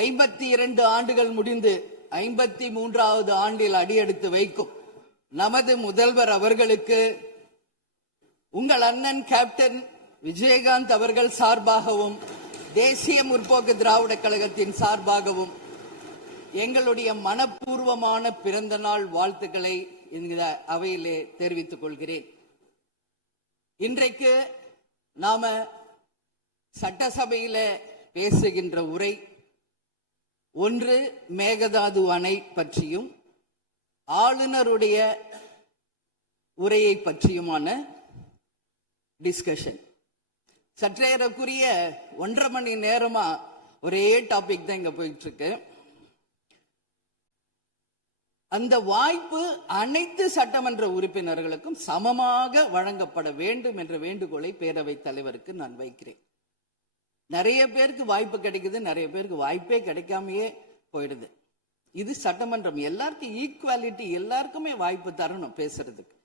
52 ஆண்டுகள் முடிந்து 53வது ஆண்டில் அடியெடுத்து வைக்கும் நமது முதல்வர் அவர்களுக்கு உங்கள் அண்ணன் கேப்டன் விஜயகாந்த் அவர்கள் சார்பாகவும் தேசிய முற்போக்கு திராவிட கழகத்தின் சார்பாகவும் எங்களுடைய மனப்பூர்வமான பிறந்த நாள் வாழ்த்துக்களை இந்த அவையிலே தெரிவித்துக் கொள்கிறேன். இன்றைக்கு நாம சட்டசபையில பேசுகின்ற உரை ஒன்று மேகதாது அணை பற்றியும் ஆளுநருடைய உரையை பற்றியுமான டிஸ்கஷன். சற்றேறக்குரிய 1.5 மணி நேரமா ஒரே டாபிக் தான் இங்க போயிட்டு இருக்கு. அந்த வாய்ப்பு அனைத்து சட்டமன்ற உறுப்பினர்களுக்கும் சமமாக வழங்கப்பட வேண்டும் என்ற வேண்டுகோளை பேரவைத் தலைவருக்கு நான் வைக்கிறேன். நிறைய பேருக்கு வாய்ப்பு கிடைக்குது, நிறைய பேருக்கு வாய்ப்பே கிடைக்காமையே போயிடுது. இது சட்டமன்றம், எல்லாருக்கும் ஈக்குவாலிட்டி, எல்லாருக்குமே வாய்ப்பு தரணும் பேசுறதுக்கு.